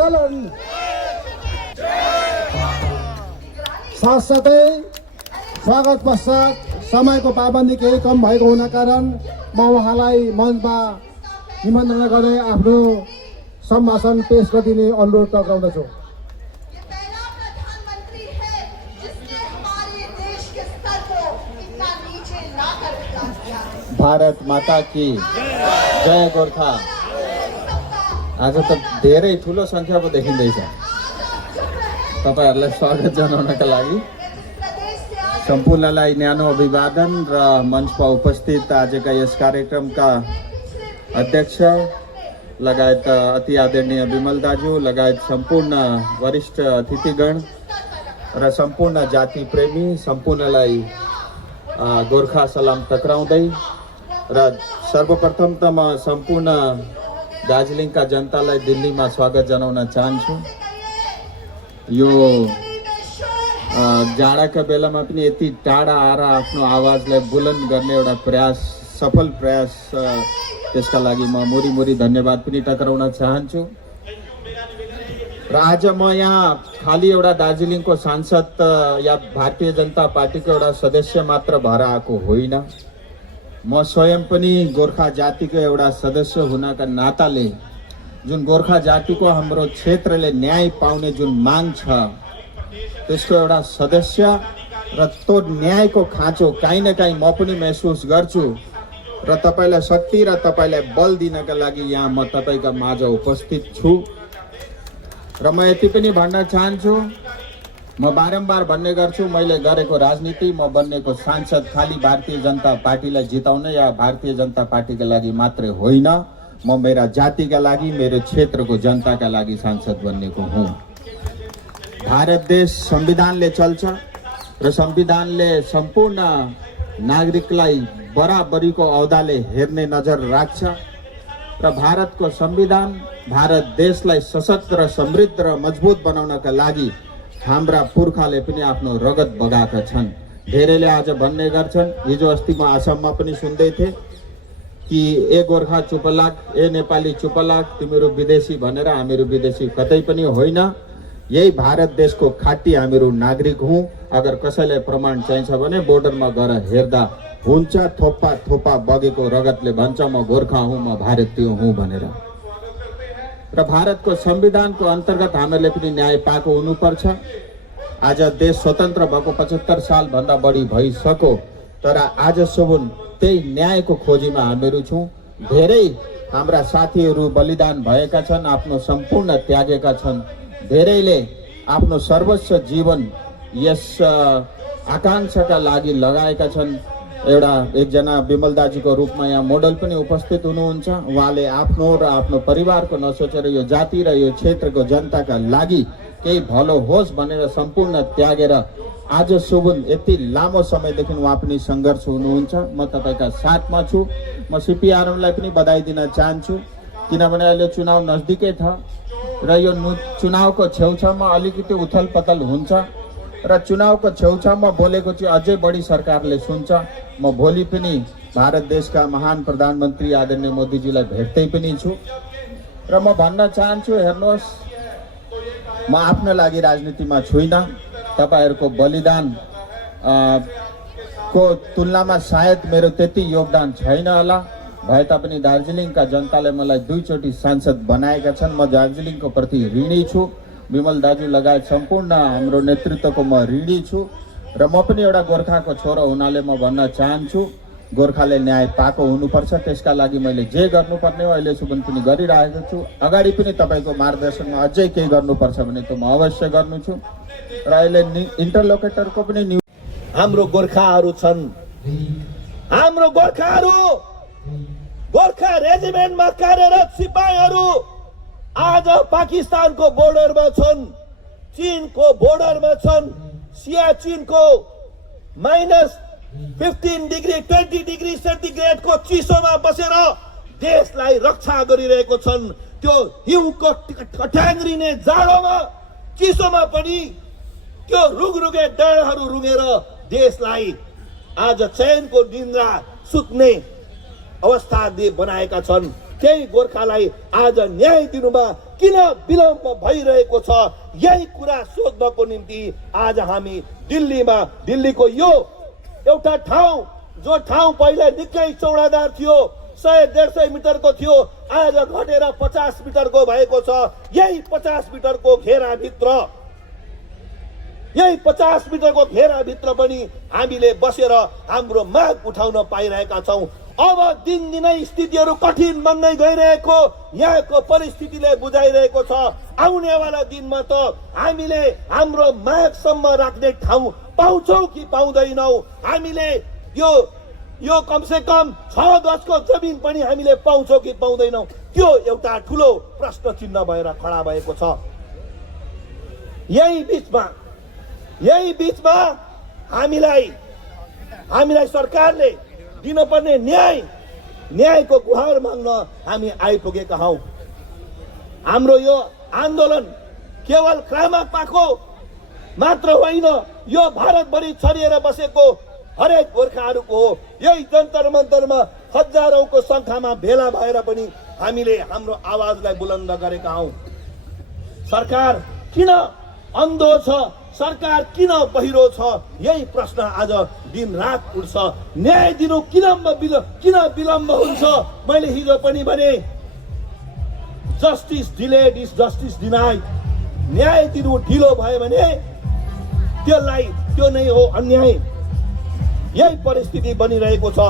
भगलन। साथसाथै स्वागत पश्चात समयको पाबन्दी केही कम भएको हुना कारण म उहाँलाई मञ्चमा निमन्त्रणा गर्दै आफ्नो सम्भाषण पेश गरिदिने अनुरोध टक्राउँदछु। भारत माता की जय गोर्खा। आज त धेरै ठुलो संख्यामा देखिँदैछ। तपाईहरुलाई स्वागत जनाउनका लागि सम्पूर्णलाई न्यानो अभिवादन र मञ्चमा उपस्थित आजका यस कार्यक्रमका अध्यक्ष लगायत अति आदरणीय विमल दाजु लगायत सम्पूर्ण वरिष्ठ अतिथिगण र सम्पूर्ण जाति प्रेमी सम्पूर्णलाई गोर्खा सलाम टक्राउँदै र सर्वप्रथम त म सम्पूर्ण दार्जिलिङका जनतालाई दिल्लीमा स्वागत जनाउन चाहन्छु। यो जाडाका बेलामा पनि यति टाढा आएर आफ्नो आवाजलाई बुलन्द गर्ने एउटा प्रयास, सफल प्रयास, त्यसका लागि म मुरी धन्यवाद पनि टक्राउन चाहन्छु। र आज म यहाँ खाली एउटा दार्जिलिङको सांसद या भारतीय जनता पार्टीको एउटा सदस्य मात्र भएर आएको होइन। म स्वयं पनि गोर्खा जातिको एउटा सदस्य हुनका नाताले जुन गोर्खा जातिको हाम्रो क्षेत्रले न्याय पाउने जुन माग छ त्यसको एउटा सदस्य र त्यो न्यायको खाँचो काहीँ न काहीँ म पनि महसुस गर्छु र तपाईलाई शक्ति र तपाईलाई बल दिनका लागि यहाँ म तपाईका माझ उपस्थित छु। र म यति पनि भन्न चाहन्छु, म बारम्बार भन्ने गर्छु, मैले गरेको राजनीति, म बन्नेको सांसद खाली भारतीय जनता पार्टीलाई जिताउन या भारतीय जनता पार्टीका लागि मात्रै होइन, म मेरा जातिका लागि, मेरो क्षेत्रको जनताका लागि सांसद बन्नेको हुँ। भारत देश संविधानले चल्छ र संविधानले सम्पूर्ण नागरिकलाई बराबरीको औदाले हेर्ने नजर राख्छ र भारतको संविधान भारत देशलाई सशक्त र समृद्ध र मजबुत बनाउनका लागि हाम्रा पुर्खाले पनि आफ्नो रगत बगाएका छन्। धेरैले आज भन्ने गर्छन्, हिजो अस्ति म आसाममा पनि सुन्दै थिएँ कि ए गोर्खा चुपलाक, ए नेपाली चुपलाक, तिमीहरू विदेशी भनेर। हामीहरू विदेशी कतै पनि होइन, यही भारत देशको खाटी हामीहरू नागरिक हौँ। अगर कसैलाई प्रमाण चाहिन्छ भने बोर्डरमा गएर हेर्दा हुन्छ। थोपा थोपा बगेको रगतले भन्छ म गोर्खा हुँ, म भारतीय हुँ भनेर। र भारतको संविधानको अन्तर्गत हामीहरूले पनि न्याय पाएको हुनुपर्छ। आज देश स्वतन्त्र भएको 75 साल भन्दा बढी भइसक्यो, तर आजसम्म त्यही न्यायको खोजीमा हामीहरू छौँ। धेरै हाम्रा साथीहरू बलिदान भएका छन्, आफ्नो सम्पूर्ण त्यागेका छन्। धेरैले आफ्नो सर्वस्व जीवन यस आकांक्षाका लागि लगाएका छन्। एकजना विमल दाजुको रूपमा यहाँ मोडल पनि उपस्थित हुनुहुन्छ। उहाँले आफ्नो र आफ्नो परिवारको नसोचेर यो जाति र यो क्षेत्रको जनताका लागि केही भलो होस् भनेर सम्पूर्ण त्यागेर आजसम्म यति लामो समयदेखि उहाँ पनि सङ्घर्ष हुनुहुन्छ। म तपाईँका साथमा छु। म सिपिआरएमलाई पनि बधाई दिन चाहन्छु, किनभने अहिले चुनाव नजदिकै छ र यो चुनावको छेउछाउमा अलिकति उथल पतल हुन्छ र चुनावको छेउछाउमा बोलेको चाहिँ अझै बढी सरकारले सुन्छ। म भोलि पनि भारत देशका महान प्रधानमन्त्री आदरणीय मोदीजीलाई भेट्दै पनि छु र म भन्न चाहन्छु, हेर्नुहोस्, म आफ्नो लागि राजनीतिमा छुइनँ। तपाईहरूको बलिदान को तुलनामा सायद मेरो त्यति योगदान छैन होला, भए तापनि दार्जिलिङका जनताले मलाई 2 चोटि सांसद बनाएका छन्। म दार्जिलिङको प्रति ऋणी छु। विमल दाजु लगायत सम्पूर्ण हाम्रो नेतृत्वको म ऋणी छु र म पनि एउटा गोर्खाको छोरो हुनाले म भन्न चाहन्छु, गोर्खाले न्याय पाएको हुनुपर्छ। त्यसका लागि मैले जे गर्नुपर्ने हो अहिलेसम्म पनि गरिरहेको छु। अगाडि पनि तपाईँको मार्गदर्शनमा अझै केही गर्नुपर्छ भने त म अवश्य गर्नु छु। र अहिले इन्टरलोकेटरको पनि हाम्रो गोर्खाहरू छन्। हाम्रो गोर्खाहरू, गोर्खा रेजिमेन्टमा कार्यरत सिपाहीहरू आज पाकिस्तानको बोर्डरमा छन्, चीनको बोर्डरमा छन्। सियाचिनको -15 डिग्री 20 डिग्री सेन्टिग्रेडको चिसोमा बसेर देशलाई रक्षा गरिरहेको छन्। त्यो हिउँको ठट्याङ्ग्रिने जाडोमा चिसोमा पनि त्यो रुगरुगे डाँडाहरू रुगेर देशलाई आज चैनको निन्द्रा सुत्ने अवस्था बनाएका छन्। त्यही गोर्खालाई आज न्याय दिनुमा किन विलम्ब भइरहेको छ, यही कुरा सोध्नको निम्ति आज हामी दिल्लीको यो एउटा ठाउँ, जो ठाउँ पहिला निकै चौडादार थियो, 100-150 मिटरको थियो, आज घटेर 50 मिटरको भएको छ। यही 50 मिटरको घेराभित्र पनि हामीले बसेर हाम्रो माग उठाउन पाइरहेका छौँ। अब दिनदिनै स्थितिहरू कठिन बन्दै गइरहेको यहाँको परिस्थितिले बुझाइरहेको छ। आउनेवाला दिनमा त हामीले हाम्रो मागसम्म राख्ने ठाउँ पाउँछौँ कि पाउँदैनौँ, हामीले यो कमसे कम 6 गजको जमिन पनि हामीले पाउँछौँ कि पाउँदैनौँ, त्यो एउटा ठुलो प्रश्न चिन्ह भएर खडा भएको छ। यही बिचमा हामीलाई सरकारले दिनुपर्ने न्यायको गुहार माग्न हामी आइपुगेका हौँ। हाम्रो यो आन्दोलन केवल क्रामाकपाको मात्र होइन, यो भारतभरि छरिएर बसेको हरेक गोर्खाहरूको हो। यही जन्तर मन्तरमा हजारौंको संख्यामा भेला भएर पनि हामीले हाम्रो आवाजलाई बुलन्द गरेका हौँ। सरकार किन अन्धो छ, सरकार किन बहिरो छ, यही प्रश्न आज दिन रात उठ्छ। न्याय दिनु किन विलम्ब हुन्छ? मैले हिजो पनि भने, justice delayed is justice denied. न्याय दिनु ढिलो भयो भने त्यो नै हो अन्याय। यही परिस्थिति बनिरहेको छ।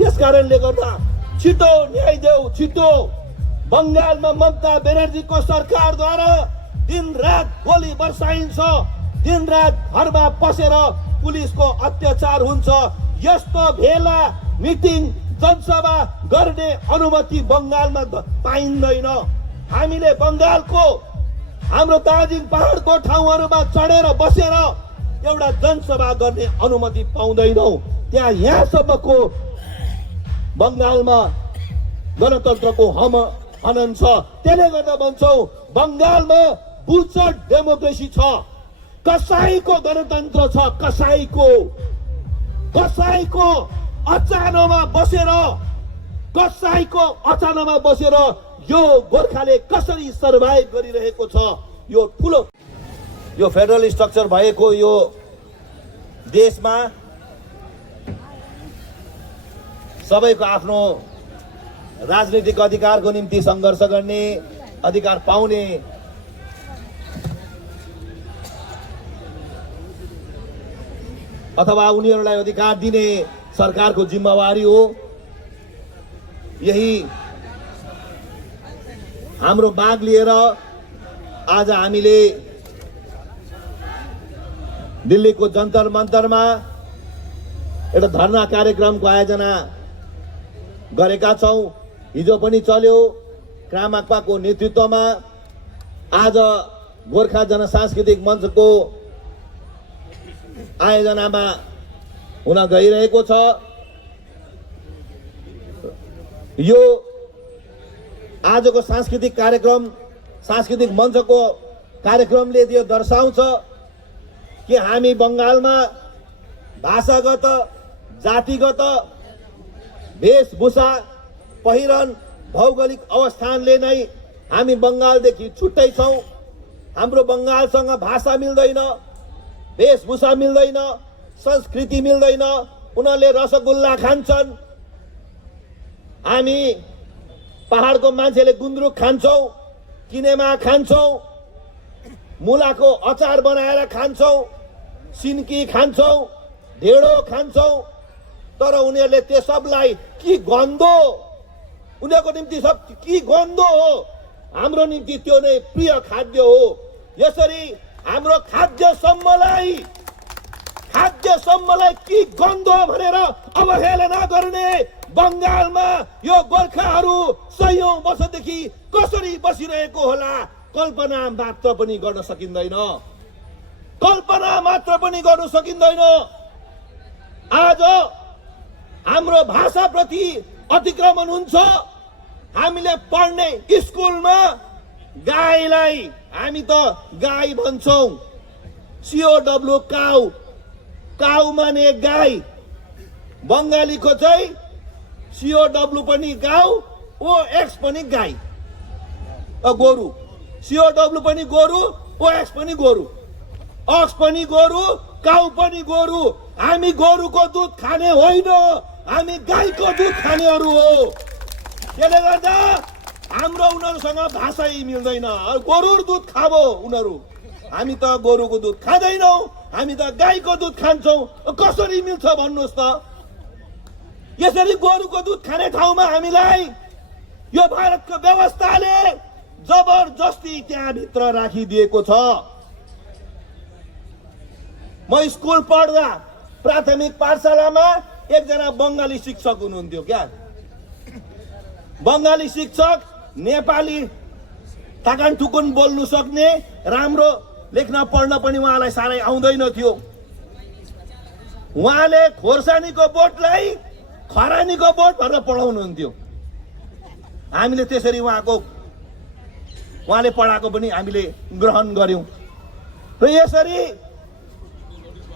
यस कारणले गर्दा छिटो न्याय देऊ, छिटो। बंगालमा ममता ब्यानर्जीको सरकारद्वारा दिनरात गोली बर्साइन्छ, दिनरात घरमा पसेर पुलिसको अत्याचार हुन्छ। यस्तो भेला, मिटिङ, जनसभा गर्ने अनुमति बंगालमा पाइँदैन। हामीले बंगालको हाम्रो दार्जिलिङ पहाडको ठाउँहरूमा चढेर बसेर एउटा जनसभा गर्ने अनुमति पाउँदैनौँ। यहाँसम्मको बंगालमा गणतन्त्रको हनन छ। त्यसले गर्दा भन्छौँ बंगालमा बुल्चट डेमोक्रेसी छ, कसाईको गणतन्त्र छ। कसाईको अचानोमा बसेर यो गोर्खाले कसरी सर्भाइभ गरिरहेको छ। यो फेडरल स्ट्रक्चर भएको यो देशमा सबैको आफ्नो राजनीतिक अधिकारको निम्ति सङ्घर्ष गर्ने, अधिकार पाउने अथवा उनीहरूलाई अधिकार दिने सरकारको जिम्मेवारी हो। यही हाम्रो माग लिएर आज हामीले दिल्लीको जन्तर मन्तरमा एउटा धरना कार्यक्रमको आयोजना गरेका छौँ। हिजो पनि चल्यो क्रामाकपाको नेतृत्वमा। आज गोर्खा जनसांस्कृतिक मञ्चको आयोजनामा हुन गइरहेको छ। यो आजको सांस्कृतिक मञ्चको कार्यक्रमले यो दर्शाउँछ कि हामी बंगालमा भाषागत, जातिगत, वेशभूषा, पहिरन, भौगोलिक अवस्थानले नै हामी बंगालदेखि छुट्टै छौँ। हाम्रो बंगालसँग भाषा मिल्दैन, वेशभूषा मिल्दैन, संस्कृति मिल्दैन। उनीहरूले रसगुल्ला खान्छन्, हामी पहाडको मान्छेले गुन्द्रुक खान्छौँ, किनेमा खान्छौँ, मुलाको अचार बनाएर खान्छौँ, सिन्की खान्छौँ, ढेँडो खान्छौँ। तर उनीहरूले त्यो सबलाई कि गन्धो, उनीहरूको निम्ति सब कि गन्धो हो, हाम्रो निम्ति त्यो नै प्रिय खाद्य हो। यसरी हाम्रो खाद्य सम्मलाई कि गन्धो भनेर अवहेलना गर्ने बंगालमा यो गोर्खाहरू सयौं वर्षदेखि कसरी बसिरहेको होला, कल्पना मात्र पनि गर्न सकिँदैन। आज हाम्रो भाषाप्रति अतिक्रमण हुन्छ। हामीले पढ्ने स्कुलमा गाईलाई हामी त गाई भन्छौँ, COW काउ माने गाई। बङ्गालीको चाहिँ COW पनि गाउ, OX पनि गाई, गोरु। सिओडब्ल्यू पनि गोरु, ओएक्स पनि गोरु, अक्स पनि गोरु, काउ पनि गोरु। हामी गोरुको दुध खाने होइन, हामी गाईको दुध खानेहरू हो। त्यसले गर्दा हाम्रो उनीहरूसँग भाषै मिल्दैन। गोरु दुध खाबो उनीहरू, हामी त गोरुको दुध खाँदैनौँ, हामी त गाईको दुध खान्छौँ। कसरी मिल्छ भन्नुहोस् त? यसरी गोरुको दुध खाने ठाउँमा हामीलाई यो भारतको व्यवस्थाले जबरजस्ती त्यहाँभित्र राखिदिएको छ। म स्कुल पढ्दा प्राथमिक पाठशालामा एकजना बङ्गाली शिक्षक हुनुहुन्थ्यो। क्या बङ्गाली शिक्षक, नेपाली थाकान ठुकुन बोल्नु सक्ने, राम्रो लेख्न पढ्न पनि उहाँलाई साह्रै आउँदैन थियो। उहाँले खोर्सानीको बोटलाई खरानीको बोट भनेर पढाउनुहुन्थ्यो। हामीले त्यसरी उहाँले पढाएको पनि हामीले ग्रहण गर्यौं। र यसरी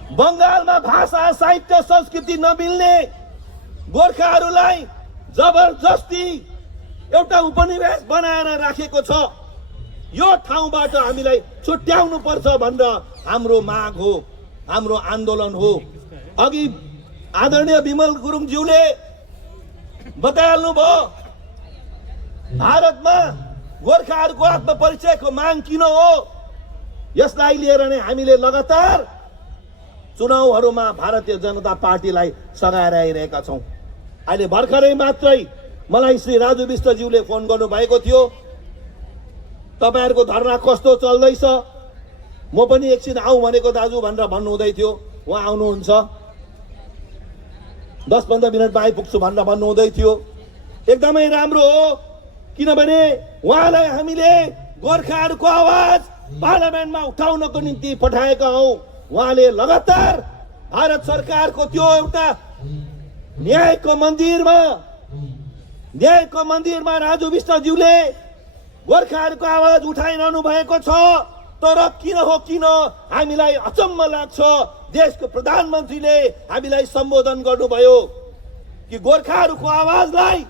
बङ्गालमा भाषा, साहित्य, संस्कृति नमिल्ने गोर्खाहरूलाई जबरजस्ती एउटा उपनिवेश बनाएर राखेको छ। यो ठाउँबाट हामीलाई छुट्याउनु पर्छ भनेर हाम्रो माग हो, हाम्रो आन्दोलन हो। अघि आदरणीय विमल गुरुङज्यूले बताइहाल्नु भयो, भारतमा गोर्खाहरूको आत्मपरिचयको माग किन हो। यसलाई लिएर नै हामीले लगातार चुनावहरूमा भारतीय जनता पार्टीलाई सघाएर आइरहेका छौँ। अहिले भर्खरै मात्रै मलाई श्री राजु विष्टज्यूले फोन गर्नुभएको थियो, तपाईँहरूको धरना कस्तो चल्दैछ, म पनि एकछिन आऊ भनेको दाजु भनेर भन्नुहुँदै थियो। उहाँ आउनुहुन्छ, 10-15 मिनटमा आइपुग्छु भनेर भन्नुहुँदै थियो। एकदमै राम्रो हो, किनभने उहाँलाई हामीले गोर्खाहरूको आवाज पार्लियामेन्टमा उठाउनको निम्ति पठाएका हौं। उहाँले लगातार भारत सरकारको त्यो एउटा न्यायको मन्दिरमा राजु विष्टज्यूले गोर्खाहरूको आवाज उठाइरहनु भएको छ। तर किन हामीलाई अचम्म लाग्छ, देशको प्रधानमन्त्रीले हामीलाई सम्बोधन गर्नुभयो कि गोर्खाहरूको आवाजलाई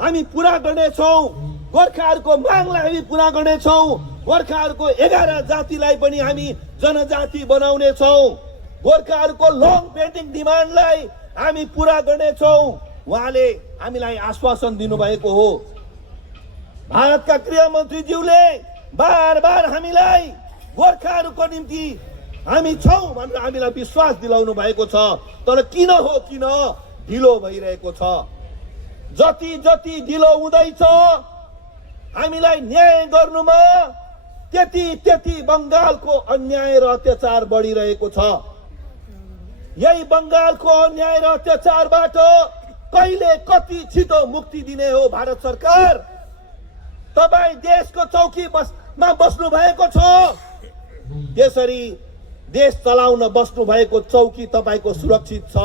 हामी पूरा गर्नेछौँ, गोर्खाहरूको मागलाई हामी पूरा गर्नेछौँ, गोर्खाहरूको 11 जातिलाई पनि हामी जनजाति बनाउनेछौँ, गोर्खाहरूको लङ पेन्डिङ डिमान्डलाई हामी पूरा गर्नेछौँ। उहाँले हामीलाई आश्वासन दिनुभएको हो। भारतका गृहमन्त्रीज्यूले बार हामीलाई गोर्खाहरूको निम्ति हामी छौँ भनेर हामीलाई विश्वास दिलाउनु भएको छ। तर किन ढिलो भइरहेको छ। जति ढिलो हुँदैछ हामीलाई न्याय गर्नुमा त्यति बङ्गालको अन्याय र अत्याचार बढिरहेको छ। यही बङ्गालको अन्याय र अत्याचारबाट कहिले कति छिटो मुक्ति दिने हो भारत सरकार? तपाईँ देशको चौकीमा बस्नु भएको छ, त्यसरी देश चलाउन बस्नु भएको चौकी तपाईको सुरक्षित छ।